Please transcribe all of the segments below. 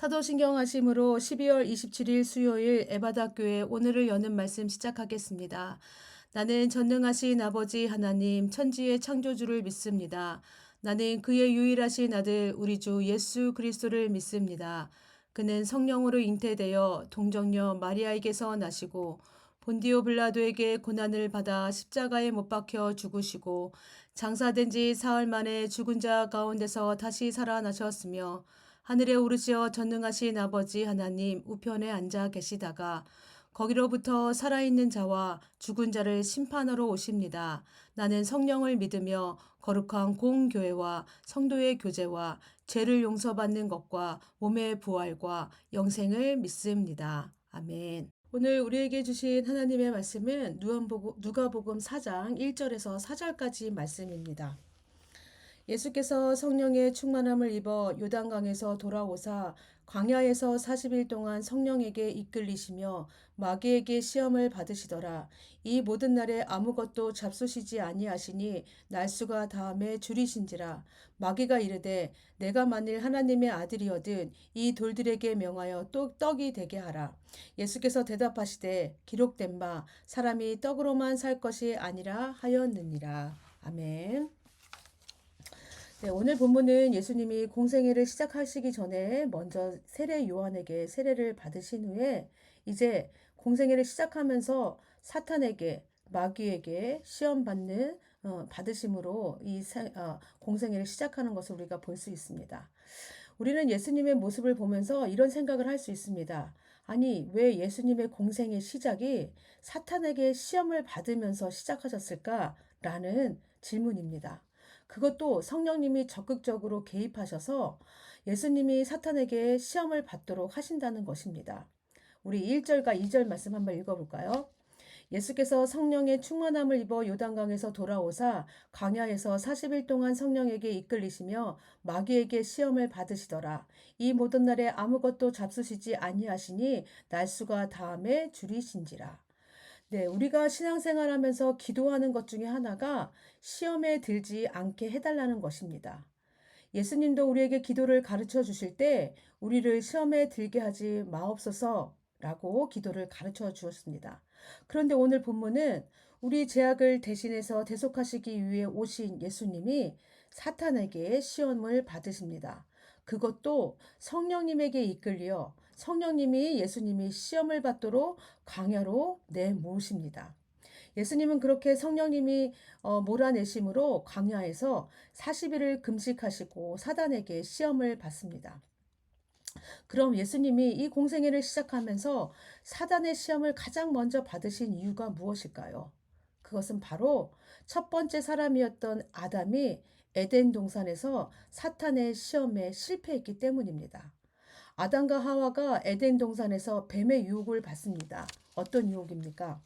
사도신경 하심으로 12월 27일 수요일 에바다교회 오늘을 여는 말씀 시작하겠습니다. 나는 전능하신 아버지 하나님 천지의 창조주를 믿습니다. 나는 그의 유일하신 아들 우리 주 예수 그리스도를 믿습니다. 그는 성령으로 잉태되어 동정녀 마리아에게서 나시고 본디오 빌라도에게 고난을 받아 십자가에 못 박혀 죽으시고 장사된 지 사흘 만에 죽은 자 가운데서 다시 살아나셨으며 하늘에 오르시어 전능하신 아버지 하나님 우편에 앉아 계시다가 거기로부터 살아있는 자와 죽은 자를 심판하러 오십니다. 나는 성령을 믿으며 거룩한 공교회와 성도의 교제와 죄를 용서받는 것과 몸의 부활과 영생을 믿습니다. 아멘. 오늘 우리에게 주신 하나님의 말씀은 누가복음 4장 1절에서 4절까지 말씀입니다. 예수께서 성령의 충만함을 입어 요단강에서 돌아오사 광야에서 40일 동안 성령에게 이끌리시며 마귀에게 시험을 받으시더라. 이 모든 날에 아무것도 잡수시지 아니하시니 날수가 다함에 줄이신지라. 마귀가 이르되 내가 만일 하나님의 아들이거든 이 돌들에게 명하여 또 떡이 되게 하라. 예수께서 대답하시되 기록된 바 사람이 떡으로만 살 것이 아니라 하였느니라. 아멘. 네, 오늘 본문은 예수님이 공생애를 시작하시기 전에 먼저 세례 요한에게 세례를 받으신 후에 이제 공생애를 시작하면서 사탄에게 마귀에게 시험받는 받으심으로 공생애를 시작하는 것을 우리가 볼 수 있습니다. 우리는 예수님의 모습을 보면서 이런 생각을 할 수 있습니다. 아니, 왜 예수님의 공생의 시작이 사탄에게 시험을 받으면서 시작하셨을까라는 질문입니다. 그것도 성령님이 적극적으로 개입하셔서 예수님이 사탄에게 시험을 받도록 하신다는 것입니다. 우리 1절과 2절 말씀 한번 읽어볼까요? 예수께서 성령의 충만함을 입어 요단강에서 돌아오사 광야에서 40일 동안 성령에게 이끌리시며 마귀에게 시험을 받으시더라. 이 모든 날에 아무것도 잡수시지 아니하시니 날수가 다함에 줄이신지라. 네, 우리가 신앙생활하면서 기도하는 것 중에 하나가 시험에 들지 않게 해달라는 것입니다. 예수님도 우리에게 기도를 가르쳐 주실 때 우리를 시험에 들게 하지 마옵소서라고 기도를 가르쳐 주었습니다. 그런데 오늘 본문은 우리 죄악을 대신해서 대속하시기 위해 오신 예수님이 사탄에게 시험을 받으십니다. 그것도 성령님에게 이끌려 성령님이 예수님이 시험을 받도록 광야로 내모십니다. 예수님은 그렇게 성령님이 몰아내심으로 광야에서 40일을 금식하시고 사단에게 시험을 받습니다. 그럼 예수님이 이 공생애를 시작하면서 사단의 시험을 가장 먼저 받으신 이유가 무엇일까요? 그것은 바로 첫 번째 사람이었던 아담이 에덴 동산에서 사탄의 시험에 실패했기 때문입니다. 아담과 하와가 에덴 동산에서 뱀의 유혹을 받습니다. 어떤 유혹입니까?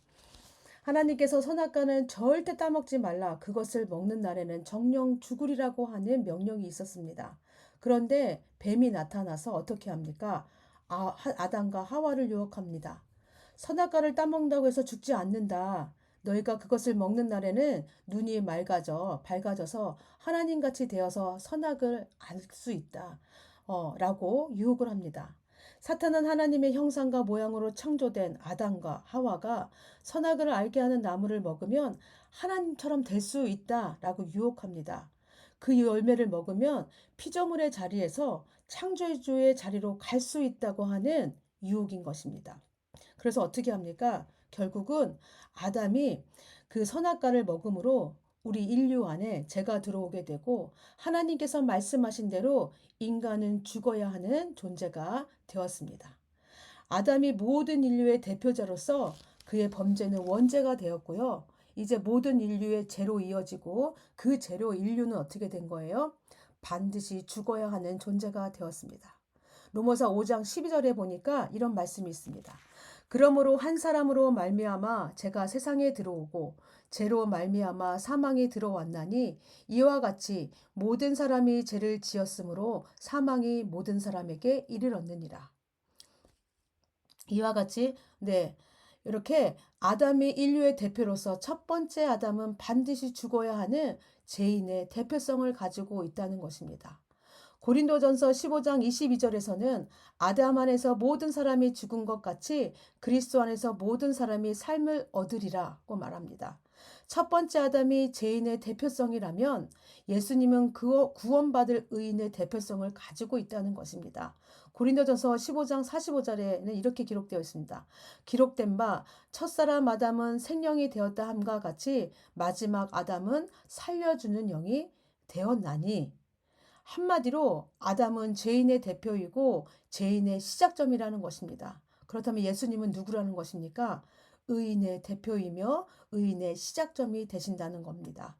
하나님께서 선악과는 절대 따먹지 말라. 그것을 먹는 날에는 정령 죽으리라고 하는 명령이 있었습니다. 그런데 뱀이 나타나서 어떻게 합니까? 아담과 하와를 유혹합니다. 선악과를 따먹는다고 해서 죽지 않는다. 너희가 그것을 먹는 날에는 눈이 밝아져서 하나님같이 되어서 선악을 알 수 있다. 라고 유혹을 합니다. 사탄은 하나님의 형상과 모양으로 창조된 아담과 하와가 선악을 알게 하는 나무를 먹으면 하나님처럼 될 수 있다라고 유혹합니다. 그 열매를 먹으면 피조물의 자리에서 창조주의 자리로 갈 수 있다고 하는 유혹인 것입니다. 그래서 어떻게 합니까? 결국은 아담이 그 선악과를 먹음으로 우리 인류 안에 죄가 들어오게 되고 하나님께서 말씀하신 대로 인간은 죽어야 하는 존재가 되었습니다. 아담이 모든 인류의 대표자로서 그의 범죄는 원죄가 되었고요. 이제 모든 인류의 죄로 이어지고 그 죄로 인류는 어떻게 된 거예요? 반드시 죽어야 하는 존재가 되었습니다. 로마서 5장 12절에 보니까 이런 말씀이 있습니다. 그러므로 한 사람으로 말미암아 죄가 세상에 들어오고 죄로 말미암아 사망이 들어왔나니 이와 같이 모든 사람이 죄를 지었으므로 사망이 모든 사람에게 이르렀느니라. 이와 같이 이렇게 아담이 인류의 대표로서 첫 번째 아담은 반드시 죽어야 하는 죄인의 대표성을 가지고 있다는 것입니다. 고린도전서 15장 22절에서는 아담 안에서 모든 사람이 죽은 것 같이 그리스도 안에서 모든 사람이 삶을 얻으리라고 말합니다. 첫 번째 아담이 죄인의 대표성이라면 예수님은 구원받을 의인의 대표성을 가지고 있다는 것입니다. 고린도전서 15장 45절에는 이렇게 기록되어 있습니다. 기록된 바 첫사람 아담은 생명이 되었다 함과 같이 마지막 아담은 살려주는 영이 되었나니, 한마디로 아담은 죄인의 대표이고 죄인의 시작점이라는 것입니다. 그렇다면 예수님은 누구라는 것입니까? 의인의 대표이며 의인의 시작점이 되신다는 겁니다.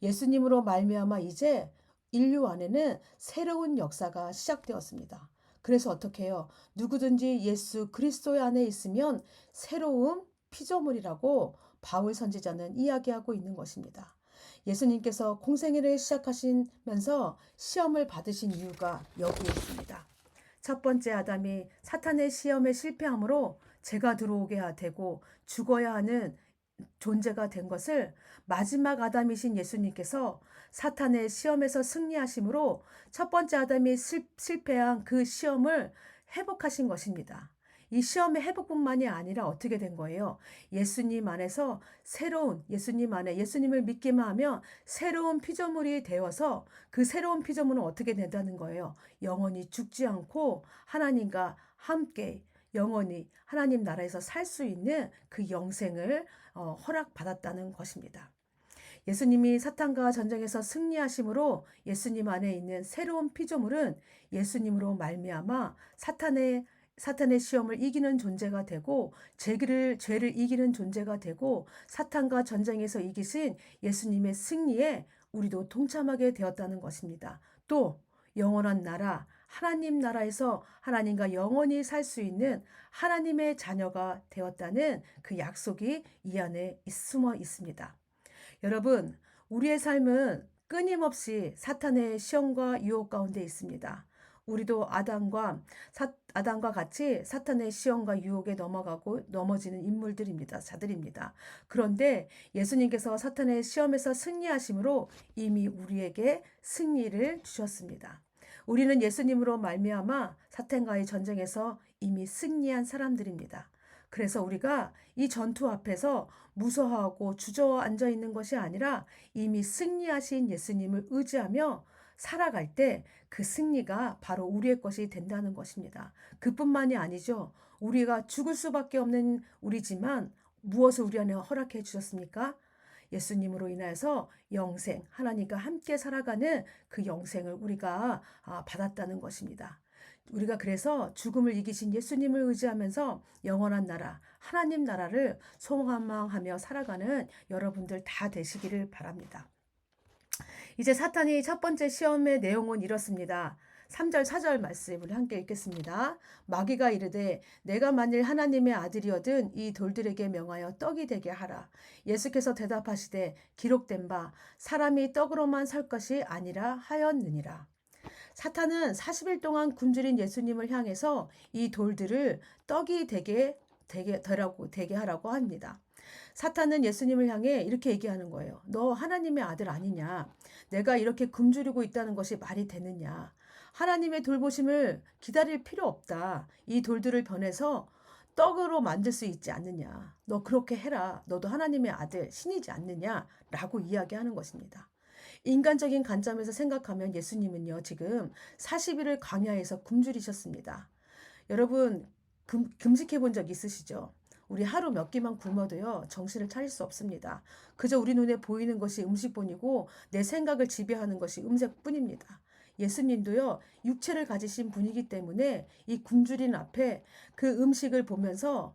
예수님으로 말미암아 이제 인류 안에는 새로운 역사가 시작되었습니다. 그래서 어떻게 해요? 누구든지 예수 그리스도 안에 있으면 새로운 피조물이라고 바울 선지자는 이야기하고 있는 것입니다. 예수님께서 공생애를 시작하시면서 시험을 받으신 이유가 여기에 있습니다. 첫 번째 아담이 사탄의 시험에 실패함으로 죄가 들어오게 되고 죽어야 하는 존재가 된 것을 마지막 아담이신 예수님께서 사탄의 시험에서 승리하심으로 첫 번째 아담이 실패한 그 시험을 회복하신 것입니다. 이 시험의 회복뿐만이 아니라 어떻게 된 거예요? 예수님 안에서 새로운, 예수님 안에 예수님을 믿기만 하면 새로운 피조물이 되어서 그 새로운 피조물은 어떻게 된다는 거예요? 영원히 죽지 않고 하나님과 함께 영원히 하나님 나라에서 살 수 있는 그 영생을 허락받았다는 것입니다. 예수님이 사탄과 전쟁에서 승리하심으로 예수님 안에 있는 새로운 피조물은 예수님으로 말미암아 사탄의 시험을 이기는 존재가 되고 죄를 이기는 존재가 되고 사탄과 전쟁에서 이기신 예수님의 승리에 우리도 동참하게 되었다는 것입니다. 또 영원한 나라, 하나님 나라에서 하나님과 영원히 살 수 있는 하나님의 자녀가 되었다는 그 약속이 이 안에 숨어 있습니다. 여러분, 우리의 삶은 끊임없이 사탄의 시험과 유혹 가운데 있습니다. 우리도 아담과 같이 사탄의 시험과 유혹에 넘어지는 인물들입니다. 자들입니다. 그런데 예수님께서 사탄의 시험에서 승리하심으로 이미 우리에게 승리를 주셨습니다. 우리는 예수님으로 말미암아 사탄과의 전쟁에서 이미 승리한 사람들입니다. 그래서 우리가 이 전투 앞에서 무서워하고 주저앉아 있는 것이 아니라 이미 승리하신 예수님을 의지하며 살아갈 때 그 승리가 바로 우리의 것이 된다는 것입니다. 그뿐만이 아니죠. 우리가 죽을 수밖에 없는 우리지만 무엇을 우리 안에 허락해 주셨습니까? 예수님으로 인해서 영생, 하나님과 함께 살아가는 그 영생을 우리가 받았다는 것입니다. 우리가 그래서 죽음을 이기신 예수님을 의지하면서 영원한 나라, 하나님 나라를 소망하며 살아가는 여러분들 다 되시기를 바랍니다. 이제 사탄이 첫 번째 시험의 내용은 이렇습니다. 3절 4절 말씀을 함께 읽겠습니다. 마귀가 이르되 내가 만일 하나님의 아들이어든 이 돌들에게 명하여 떡이 되게 하라. 예수께서 대답하시되 기록된 바 사람이 떡으로만 살 것이 아니라 하였느니라. 사탄은 40일 동안 굶주린 예수님을 향해서 이 돌들을 떡이 되게 하라고 합니다. 사탄은 예수님을 향해 이렇게 얘기하는 거예요. 너 하나님의 아들 아니냐? 내가 이렇게 굶주리고 있다는 것이 말이 되느냐? 하나님의 돌보심을 기다릴 필요 없다. 이 돌들을 변해서 떡으로 만들 수 있지 않느냐? 너 그렇게 해라. 너도 하나님의 아들, 신이지 않느냐? 라고 이야기하는 것입니다. 인간적인 관점에서 생각하면 예수님은요, 지금 40일을 광야에서 굶주리셨습니다. 여러분, 금식해 본 적 있으시죠? 우리 하루 몇 끼만 굶어도요, 정신을 차릴 수 없습니다. 그저 우리 눈에 보이는 것이 음식뿐이고 내 생각을 지배하는 것이 음색뿐입니다. 예수님도요, 육체를 가지신 분이기 때문에 이 굶주린 앞에 그 음식을 보면서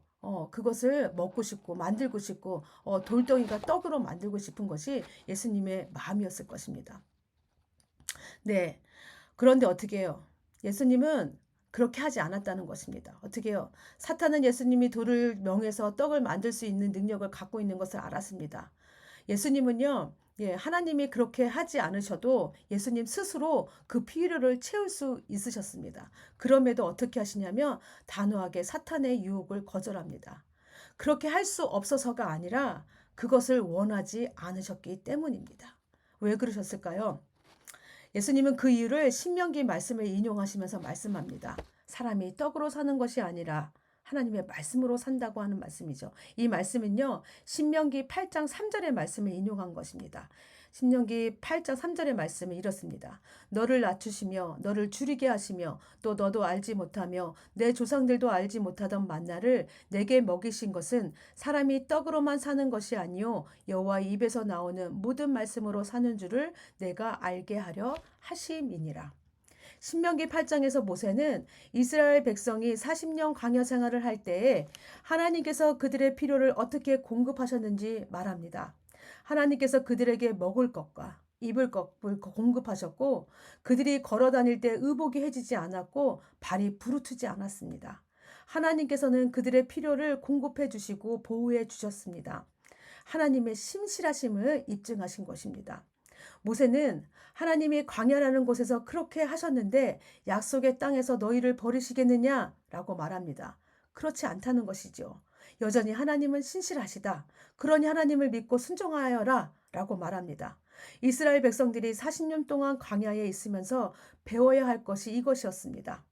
그것을 먹고 싶고 만들고 싶고 돌덩이가 떡으로 만들고 싶은 것이 예수님의 마음이었을 것입니다. 네. 그런데 어떻게 해요? 예수님은 그렇게 하지 않았다는 것입니다. 어떻게 해요? 사탄은 예수님이 돌을 명해서 떡을 만들 수 있는 능력을 갖고 있는 것을 알았습니다. 예수님은요, 하나님이 그렇게 하지 않으셔도 예수님 스스로 그 필요를 채울 수 있으셨습니다. 그럼에도 어떻게 하시냐면 단호하게 사탄의 유혹을 거절합니다. 그렇게 할 수 없어서가 아니라 그것을 원하지 않으셨기 때문입니다. 왜 그러셨을까요? 예수님은 그 이유를 신명기 말씀을 인용하시면서 말씀합니다. 사람이 떡으로 사는 것이 아니라 하나님의 말씀으로 산다고 하는 말씀이죠. 이 말씀은요, 신명기 8장 3절의 말씀을 인용한 것입니다. 신명기 8장 3절의 말씀은 이렇습니다. 너를 낮추시며 너를 줄이게 하시며 또 너도 알지 못하며 내 조상들도 알지 못하던 만나를 내게 먹이신 것은 사람이 떡으로만 사는 것이 아니요 여호와의 입에서 나오는 모든 말씀으로 사는 줄을 내가 알게 하려 하심이니라. 신명기 8장에서 모세는 이스라엘 백성이 40년 광야 생활을 할 때에 하나님께서 그들의 필요를 어떻게 공급하셨는지 말합니다. 하나님께서 그들에게 먹을 것과 입을 것을 공급하셨고 그들이 걸어 다닐 때 의복이 해지지 않았고 발이 부르트지 않았습니다. 하나님께서는 그들의 필요를 공급해 주시고 보호해 주셨습니다. 하나님의 신실하심을 입증하신 것입니다. 모세는 하나님이 광야라는 곳에서 그렇게 하셨는데 약속의 땅에서 너희를 버리시겠느냐라고 말합니다. 그렇지 않다는 것이죠. 여전히 하나님은 신실하시다. 그러니 하나님을 믿고 순종하여라 라고 말합니다. 이스라엘 백성들이 40년 동안 광야에 있으면서 배워야 할 것이 이것이었습니다.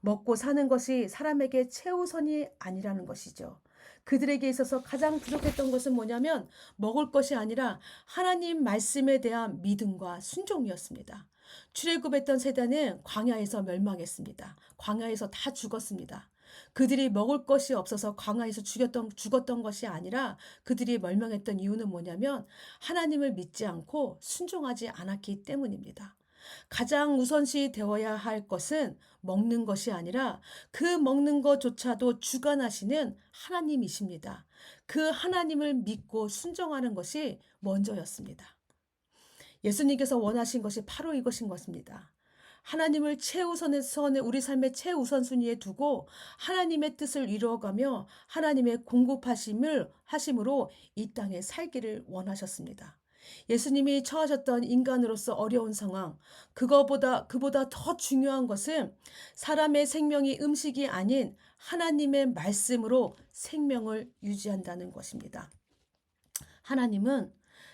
먹고 사는 것이 사람에게 최우선이 아니라는 것이죠. 그들에게 있어서 가장 부족했던 것은 뭐냐면 먹을 것이 아니라 하나님 말씀에 대한 믿음과 순종이었습니다. 출애굽했던 세대는 광야에서 멸망했습니다. 광야에서 다 죽었습니다. 그들이 먹을 것이 없어서 광야에서 죽었던 것이 아니라 그들이 멸망했던 이유는 뭐냐면 하나님을 믿지 않고 순종하지 않았기 때문입니다. 가장 우선시 되어야 할 것은 먹는 것이 아니라 그 먹는 것조차도 주관하시는 하나님이십니다. 그 하나님을 믿고 순종하는 것이 먼저였습니다. 예수님께서 원하신 것이 바로 이것인 것입니다. 하나님을 우리 삶의 최우선순위에 두고 하나님의 뜻을 이루어가며 하나님의 하심으로 이 땅에 살기를 원하셨습니다. 예수님이 처하셨던 인간으로서 어려운 상황, 그보다 더 중요한 것은 사람의 생명이 음식이 아닌 하나님의 말씀으로 생명을 유지한다는 것입니다. 하나님은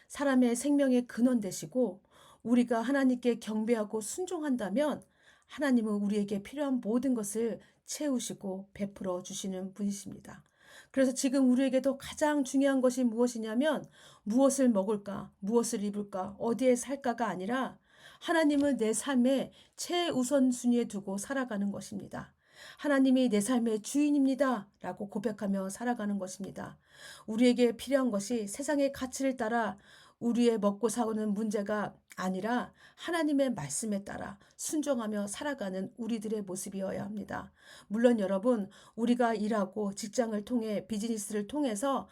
사람의 생명의 근원 되시고 우리가 하나님께 경배하고 순종한다면 하나님은 우리에게 필요한 모든 것을 채우시고 베풀어 주시는 분이십니다. 그래서 지금 우리에게도 가장 중요한 것이 무엇이냐면 무엇을 먹을까, 무엇을 입을까, 어디에 살까가 아니라 하나님을 내 삶의 최우선순위에 두고 살아가는 것입니다. 하나님이 내 삶의 주인입니다. 라고 고백하며 살아가는 것입니다. 우리에게 필요한 것이 세상의 가치를 따라 우리의 먹고 사는 문제가 아니라 하나님의 말씀에 따라 순종하며 살아가는 우리들의 모습이어야 합니다. 물론 여러분, 우리가 일하고 직장을 통해 비즈니스를 통해서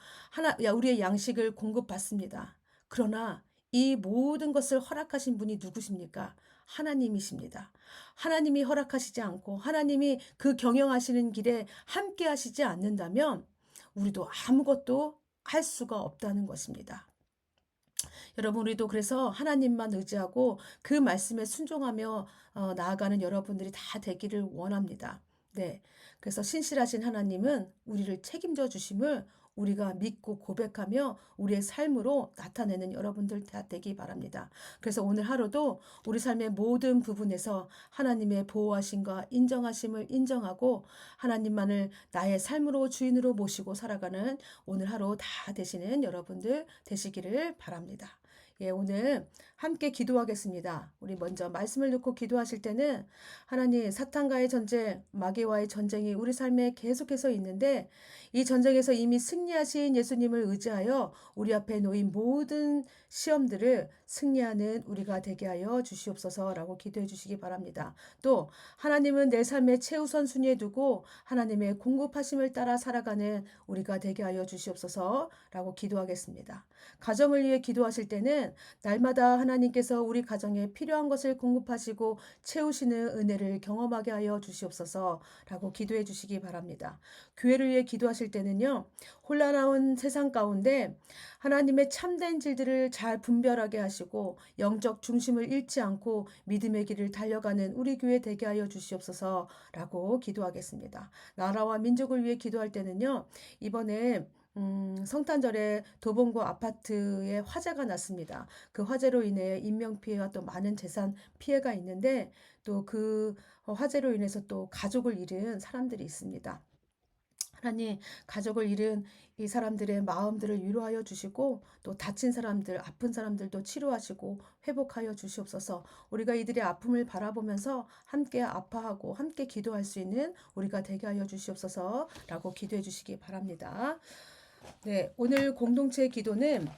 우리의 양식을 공급받습니다. 그러나 이 모든 것을 허락하신 분이 누구십니까? 하나님이십니다. 하나님이 허락하시지 않고 하나님이 그 경영하시는 길에 함께 하시지 않는다면 우리도 아무것도 할 수가 없다는 것입니다. 여러분, 우리도 그래서 하나님만 의지하고 그 말씀에 순종하며 나아가는 여러분들이 다 되기를 원합니다. 네. 그래서 신실하신 하나님은 우리를 책임져 주심을 우리가 믿고 고백하며 우리의 삶으로 나타내는 여러분들 다 되기 바랍니다. 그래서 오늘 하루도 우리 삶의 모든 부분에서 하나님의 보호하심과 인정하심을 인정하고 하나님만을 나의 삶으로 주인으로 모시고 살아가는 오늘 하루 다 되시는 여러분들 되시기를 바랍니다. 예, 오늘 함께 기도하겠습니다. 우리 먼저 말씀을 듣고 기도하실 때는 하나님, 사탄과의 전쟁, 마귀와의 전쟁이 우리 삶에 계속해서 있는데 이 전쟁에서 이미 승리하신 예수님을 의지하여 우리 앞에 놓인 모든 시험들을 승리하는 우리가 되게 하여 주시옵소서라고 기도해 주시기 바랍니다. 또 하나님은 내 삶의 최우선 순위에 두고 하나님의 공급하심을 따라 살아가는 우리가 되게 하여 주시옵소서라고 기도하겠습니다. 가정을 위해 기도하실 때는 날마다 하나님께서 우리 가정에 필요한 것을 공급하시고 채우시는 은혜를 경험하게 하여 주시옵소서라고 기도해 주시기 바랍니다. 교회를 위해 기도하실 때는요, 혼란한 세상 가운데 하나님의 참된 질들을 잘 분별하게 하시고 영적 중심을 잃지 않고 믿음의 길을 달려가는 우리 교회 되게 하여 주시옵소서라고 기도하겠습니다. 나라와 민족을 위해 기도할 때는요, 이번에 성탄절에 도봉구 아파트에 화재가 났습니다. 그 화재로 인해 인명피해와 또 많은 재산 피해가 있는데 또 그 화재로 인해서 또 가족을 잃은 사람들이 있습니다. 하나님, 가족을 잃은 이 사람들의 마음들을 위로하여 주시고 또 다친 사람들, 아픈 사람들도 치료하시고 회복하여 주시옵소서. 우리가 이들의 아픔을 바라보면서 함께 아파하고 함께 기도할 수 있는 우리가 되게 하여 주시옵소서라고 기도해 주시기 바랍니다. 네, 오늘 공동체 기도는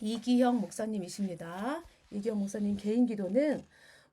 이기형 목사님이십니다. 이기형 목사님 개인 기도는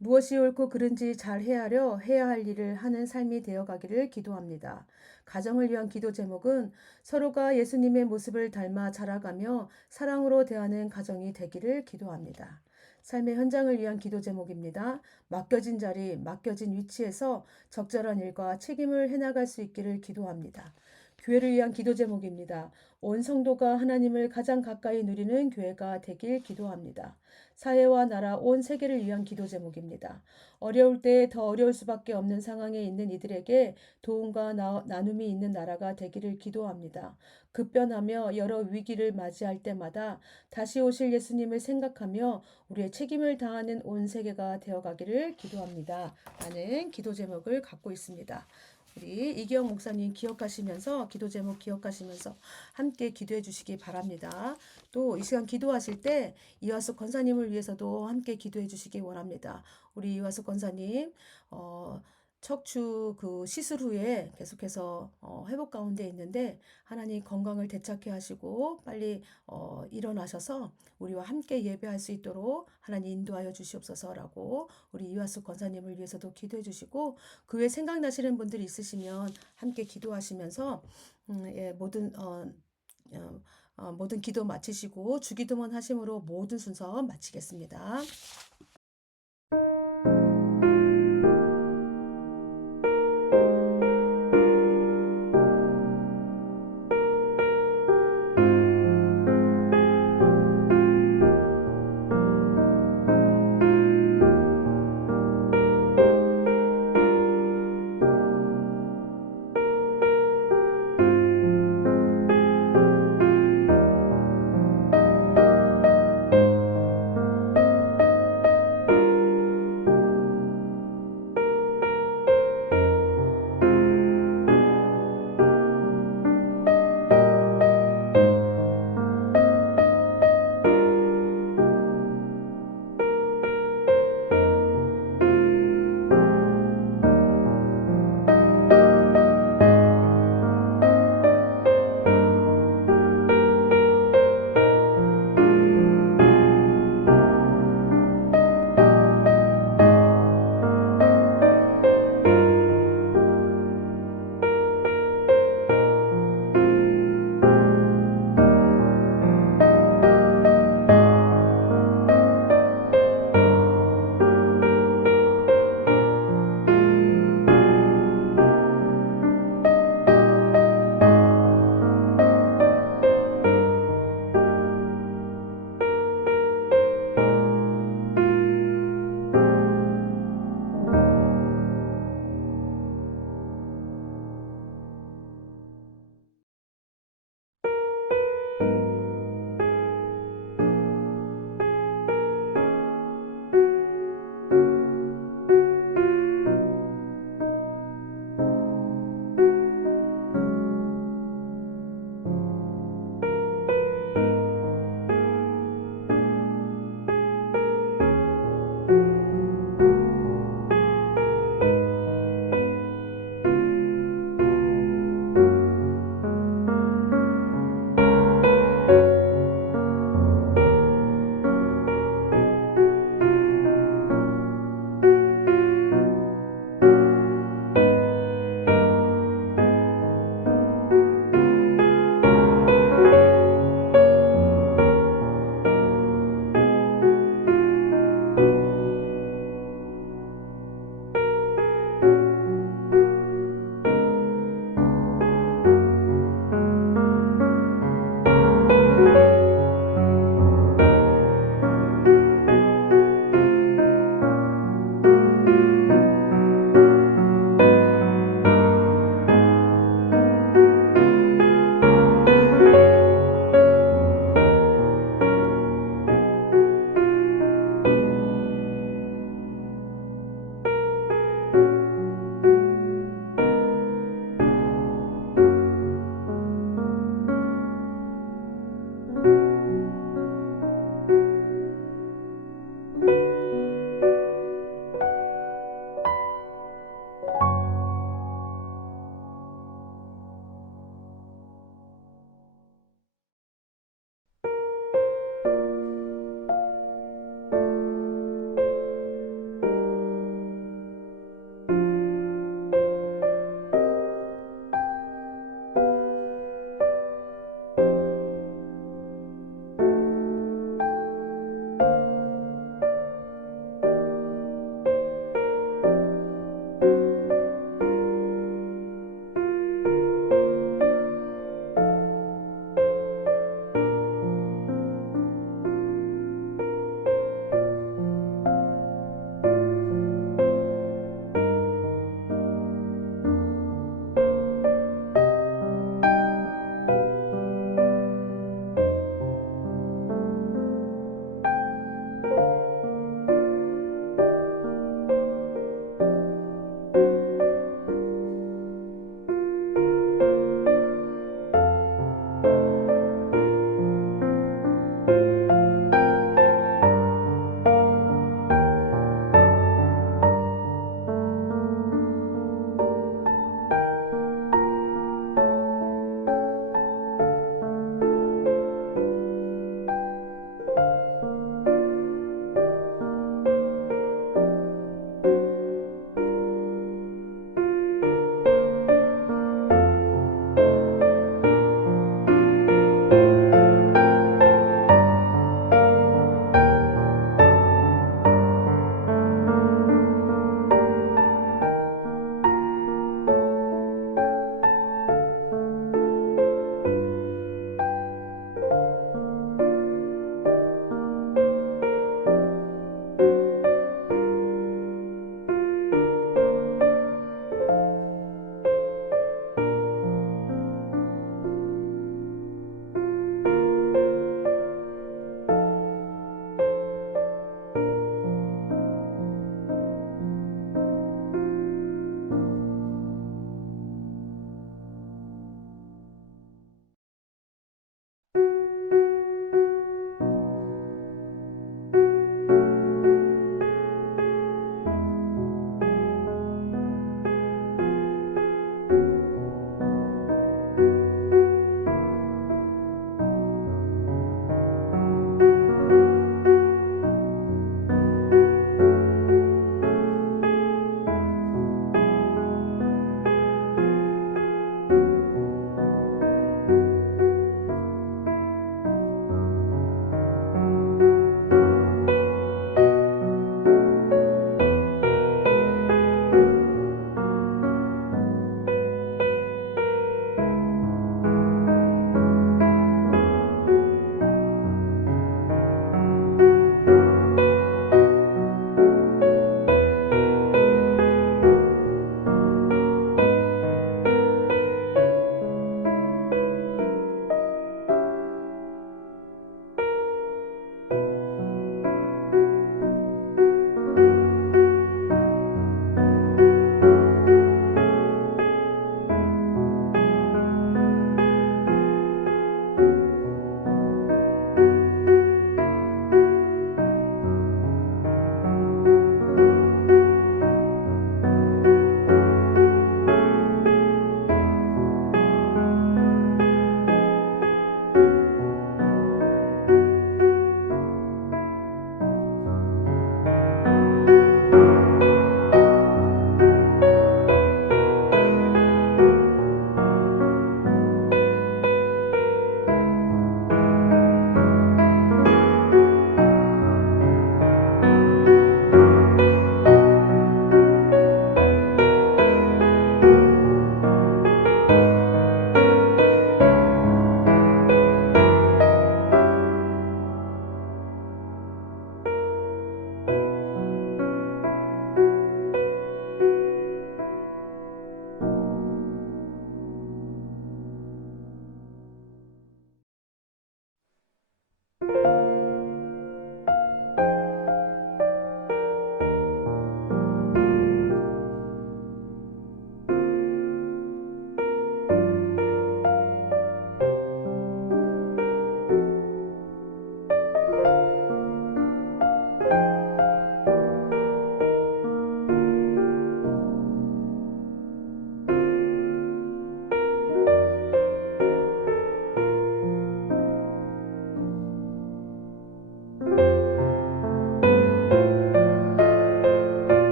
무엇이 옳고 그른지 잘 헤아려 해야 할 일을 하는 삶이 되어가기를 기도합니다. 가정을 위한 기도 제목은 서로가 예수님의 모습을 닮아 자라가며 사랑으로 대하는 가정이 되기를 기도합니다. 삶의 현장을 위한 기도 제목입니다. 맡겨진 자리, 맡겨진 위치에서 적절한 일과 책임을 해나갈 수 있기를 기도합니다. 교회를 위한 기도 제목입니다. 온 성도가 하나님을 가장 가까이 누리는 교회가 되길 기도합니다. 사회와 나라, 온 세계를 위한 기도 제목입니다. 어려울 때 더 어려울 수밖에 없는 상황에 있는 이들에게 도움과 나눔이 있는 나라가 되기를 기도합니다. 급변하며 여러 위기를 맞이할 때마다 다시 오실 예수님을 생각하며 우리의 책임을 다하는 온 세계가 되어가기를 기도합니다. 라는 기도 제목을 갖고 있습니다. 우리 이기영 목사님 기억하시면서 기도 제목 기억하시면서 함께 기도해 주시기 바랍니다. 또 이 시간 기도하실 때 이화숙 권사님을 위해서도 함께 기도해 주시기 원합니다. 우리 이화숙 권사님 척추 그 시술 후에 계속해서 회복 가운데 있는데 하나님 건강을 되찾게 하시고 빨리 일어나셔서 우리와 함께 예배할 수 있도록 하나님 인도하여 주시옵소서라고 우리 이화숙 권사님을 위해서도 기도해 주시고 그 외에 생각나시는 분들이 있으시면 함께 기도하시면서 예, 모든 기도 마치시고 주기도문 하심으로 모든 순서 마치겠습니다.